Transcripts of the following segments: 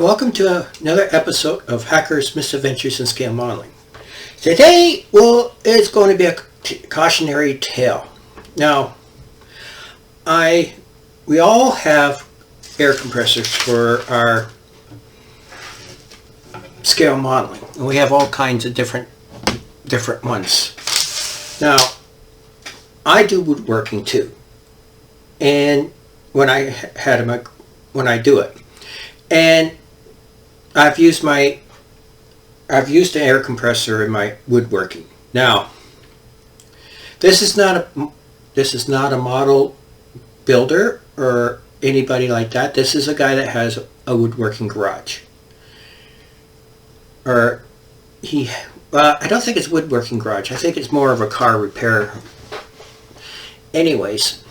Welcome to another episode of Hackers, Misadventures in Scale Modeling. Today, it's going to be a cautionary tale. Now, we all have air compressors for our scale modeling, and we have all kinds of different ones. Now, I do woodworking too, and when I do it, and I've used an air compressor in my woodworking. Now, this is not a model builder or anybody like that. This is a guy that has a woodworking garage. I don't think it's woodworking garage. I think it's more of a car repair. Anyways,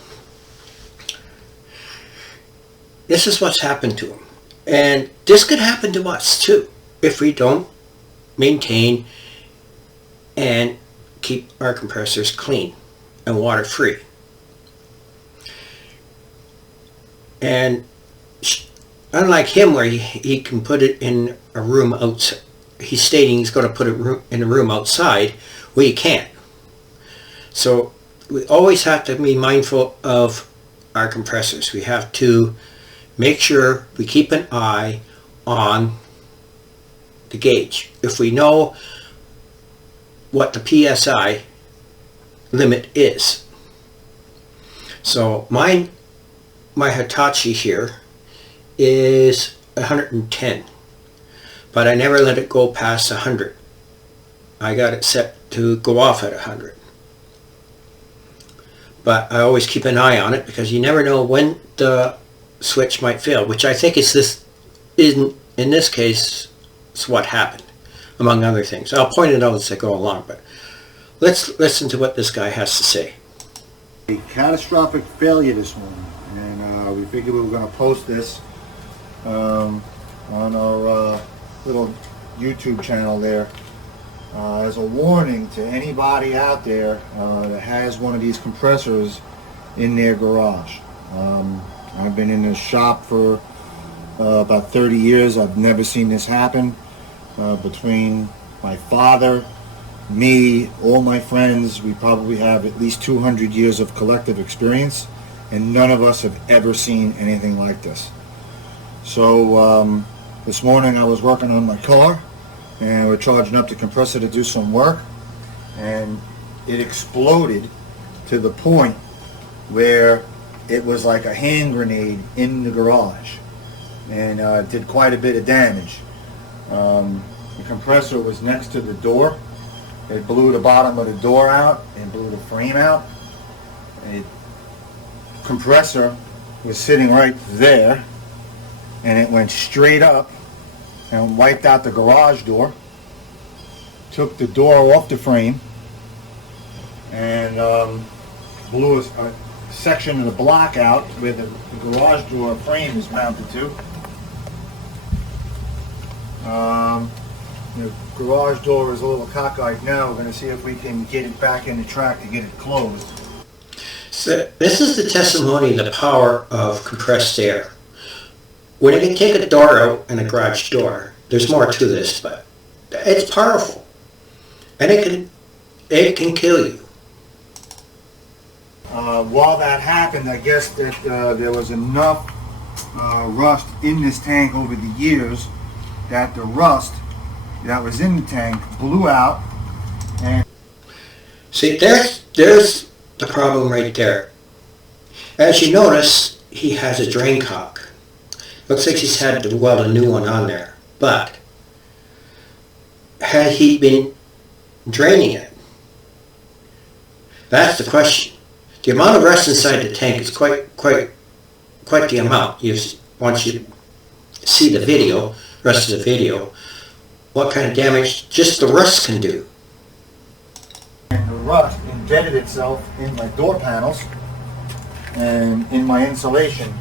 this is what's happened to him. And this could happen to us too if we don't maintain and keep our compressors clean and water free. And unlike him, where he can put it in a room outside, he's stating he's going to put it in a room outside, we can't. So we always have to be mindful of our compressors. We have to make sure we keep an eye on the gauge. If we know what the PSI limit is. So my Hitachi here is 110, but I never let it go past 100. I got it set to go off at 100. But I always keep an eye on it because you never know when the switch might fail, which I think is in this case is what happened, among other things. I'll point it out as I go along, but let's listen to what this guy has to say. A catastrophic failure this morning, and we figured we were going to post this on our little YouTube channel there as a warning to anybody out there that has one of these compressors in their garage. I've been in this shop for about 30 years. I've never seen this happen. Between my father, me, all my friends, we probably have at least 200 years of collective experience, and none of us have ever seen anything like this. So this morning I was working on my car, and we're charging up the compressor to do some work, and it exploded to the point where it was like a hand grenade in the garage, and did quite a bit of damage. The compressor was next to the door. It blew the bottom of the door out and blew the frame out. The compressor was sitting right there, and it went straight up and wiped out the garage door, took the door off the frame, and blew a section of the block out where the garage door frame is mounted to. The garage door is a little cockeyed now. We're going to see if we can get it back in the track to get it closed. So this is the testimony of the power of compressed air. When you can take a door out in a garage door, there's more to this, but it's powerful, and it can kill you. While that happened, I guess that there was enough rust in this tank over the years that the rust that was in the tank blew out. And see, there's the problem right there. As you notice, he has a drain cock. Looks like he's had to weld a new one on there. But had he been draining it? That's the question. The amount of rust inside the tank is quite the amount. Once you see the video, rest of the video, what kind of damage just the rust can do. And the rust embedded itself in my door panels and in my insulation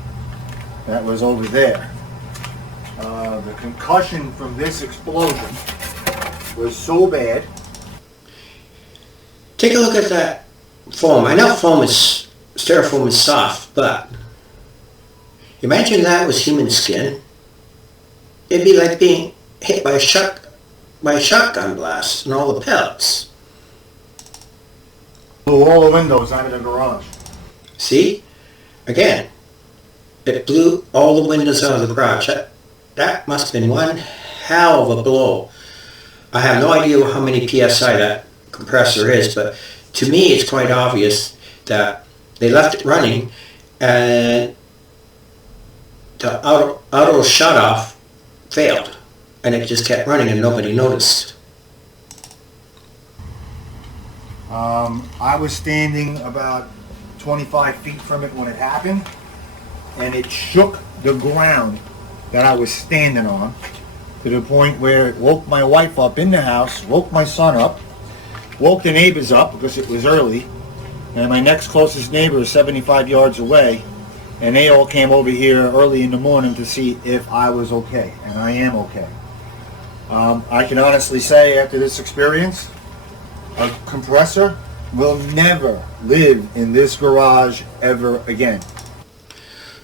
that was over there. The concussion from this explosion was so bad. Take a look at that foam. I know styrofoam is soft, but imagine that was human skin. It'd be like being hit by a shotgun blast and all the pellets. Blew all the windows out of the garage. See? Again, it blew all the windows out of the garage. That must have been one hell of a blow. I have no idea how many PSI that compressor is, but to me it's quite obvious that they left it running and the auto shut-off failed, and it just kept running and nobody noticed. I was standing about 25 feet from it when it happened, and it shook the ground that I was standing on to the point where it woke my wife up in the house, woke my son up, woke the neighbors up because it was early, and my next closest neighbor is 75 yards away, and they all came over here early in the morning to see if I was okay, and I am okay. I can honestly say after this experience, a compressor will never live in this garage ever again.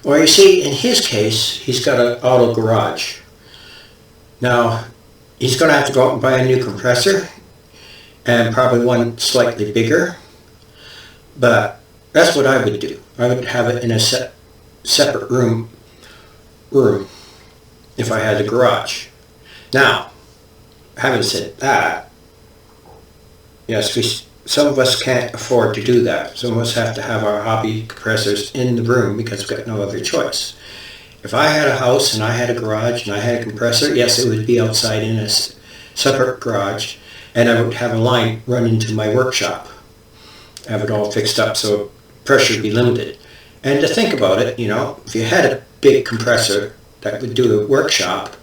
Well, you see, in his case, he's got an auto garage. Now, he's going to have to go out and buy a new compressor, and probably one slightly bigger, but that's what I would do. I would have it in a separate room if I had a garage. Now, having said that, yes, some of us can't afford to do that. Some of us have to have our hobby compressors in the room because we've got no other choice. If I had a house and I had a garage and I had a compressor, yes, it would be outside in a separate garage, and I would have a line run into my workshop. Have it all fixed up so pressure would be limited. And to think about it, you know, if you had a big compressor that would do a workshop,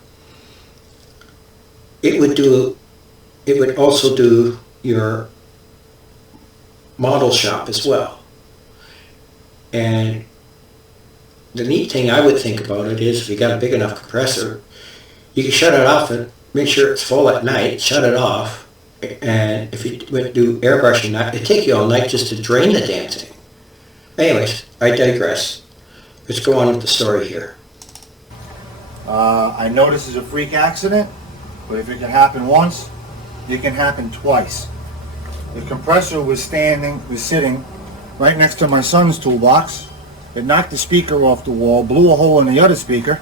it would also do your model shop as well. And the neat thing I would think about it is if you got a big enough compressor, you can shut it off and make sure it's full at night, shut it off, and if you went to do airbrushing, it'd take you all night just to drain the damn thing. Anyways, I digress. Let's go on with the story here. I know this is a freak accident, but if it can happen once, it can happen twice. The compressor was sitting right next to my son's toolbox. It knocked the speaker off the wall, blew a hole in the other speaker,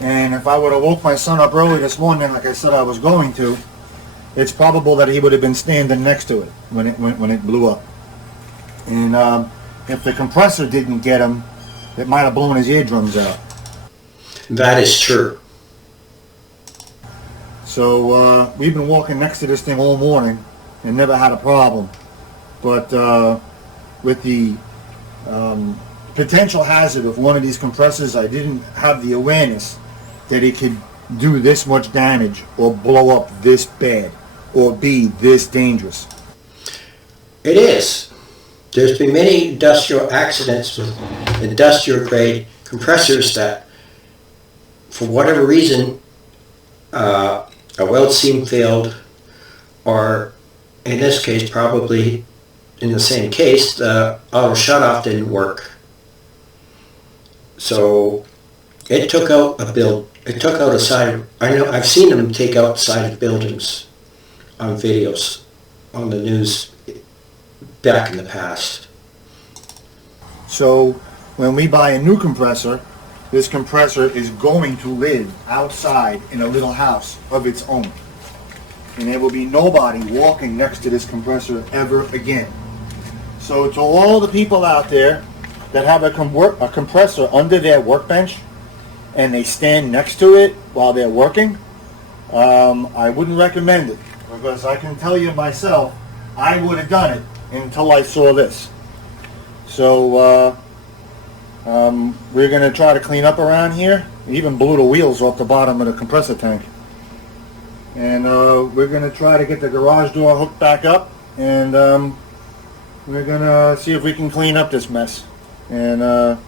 and if I would have woke my son up early this morning like I said I was going to, it's probable that he would have been standing next to it when it blew up. And if the compressor didn't get him, it might have blown his eardrums out. That is true. So we've been walking next to this thing all morning and never had a problem. But with the potential hazard of one of these compressors, I didn't have the awareness that it could do this much damage or blow up this bad or be this dangerous. It is. There's been many industrial accidents with industrial grade compressors that, for whatever reason, a weld seam failed, or in this case, probably in the same case, the auto shutoff didn't work. So it took out a side. I've seen them take out side of buildings on videos on the news back in the past. So when we buy a new compressor, this compressor is going to live outside in a little house of its own. And there will be nobody walking next to this compressor ever again. So to all the people out there that have a compressor under their workbench and they stand next to it while they're working, I wouldn't recommend it, because I can tell you myself, I would have done it until I saw this. So we're going to try to clean up around here. We even blew the wheels off the bottom of the compressor tank. And we're going to try to get the garage door hooked back up, and we're going to see if we can clean up this mess and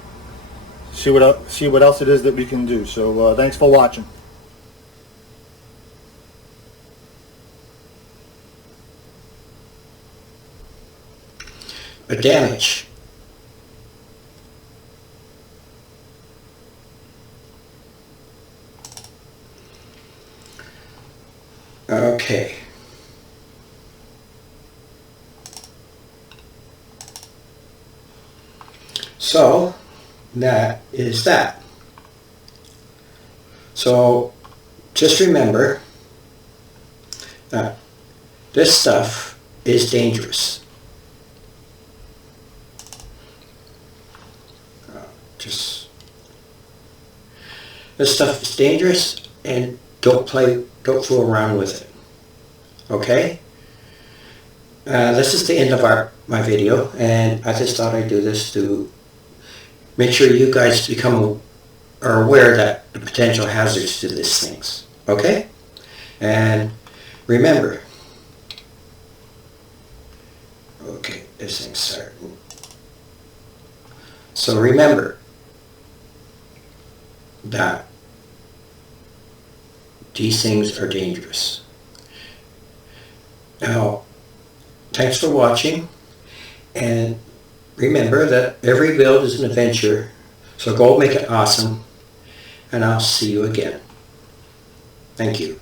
see what else it is that we can do. So thanks for watching. A damage. Okay. So that is that. So just remember that this stuff is dangerous. Just this stuff is dangerous, and don't fool around with it. Okay? This is the end of my video, and I just thought I'd do this to make sure you guys are aware that the potential hazards to these things. Okay? And remember, okay, this thing's starting. So remember that these things are dangerous. Now, thanks for watching, and remember that every build is an adventure, so go make it awesome, and I'll see you again. Thank you.